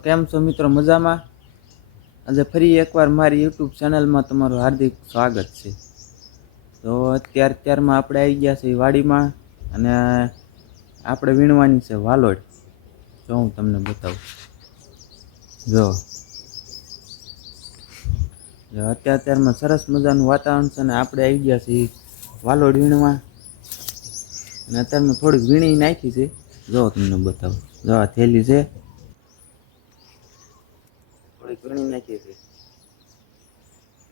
તો કેમ છો મિત્રો, મજામાં? આજે ફરી એકવાર મારી યુટ્યુબ ચેનલમાં તમારું હાર્દિક સ્વાગત છે. તો અત્યારમાં આપણે આવી ગયા છીએ વાડીમાં અને આપણે વીણવાની છે વાલોડ. જો હું તમને બતાવું. જો અત્યારમાં સરસ મજાનું વાતાવરણ છે અને આપણે આવી ગયા છીએ વાલોડ વીણવા. અને અત્યારમાં થોડીક વીણી નાખી છે. જો તમને બતાવું. જો આ થેલી છે, થોડીક વીણી નાખી છે.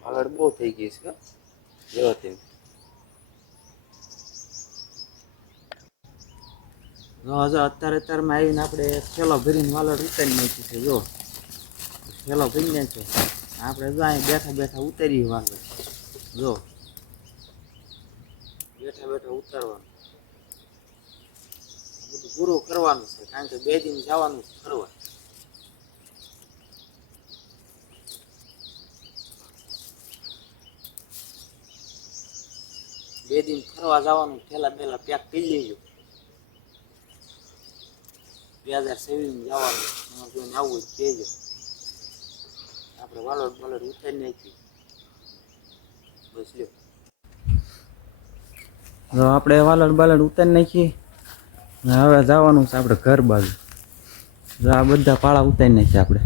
વાલોડ બહુ થઈ ગઈ છે. જો તેમ અત્યારમાં આવીને આપણે થેલો ભરીને વાલોડ ઉતારી નાખી છે. જો થેલો ભરી નાખ્યો. આપણે જો અહીં બેઠા બેઠા ઉતારી વાલોડ. જો બેઠા બેઠા ઉતારવાનું, બધું પૂરું કરવાનું છે, કારણ કે 2 દિન જવાનું ફરવા. બે દિન ફરવા જવાનું. થેલા બેલા પેક કરી લેજો. 2026 જવાનું. એમાં જોઈને આવવું જ કહેજો. આપણે વાલોડ ઉતારી નાખી. બસ લ્યો. જો આપણે વાલોડ ઉતારી નાખીએ. હવે જવાનું છે આપણે ઘર બાજુ. જો આ બધા પાળા ઉતારી નાખીએ આપણે.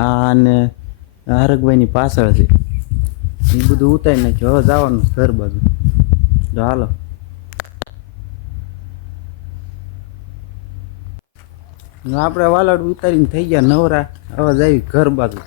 આ અને હરકભાઈની પાછળ છે, એ બધું ઉતારી નાખ્યું. હવે જવાનું ઘર બાજુ. જો હાલો. આપણે વાલોડ ઉતારીને થઈ ગયા નવરા. હવે જઈએ ઘર બાજુ.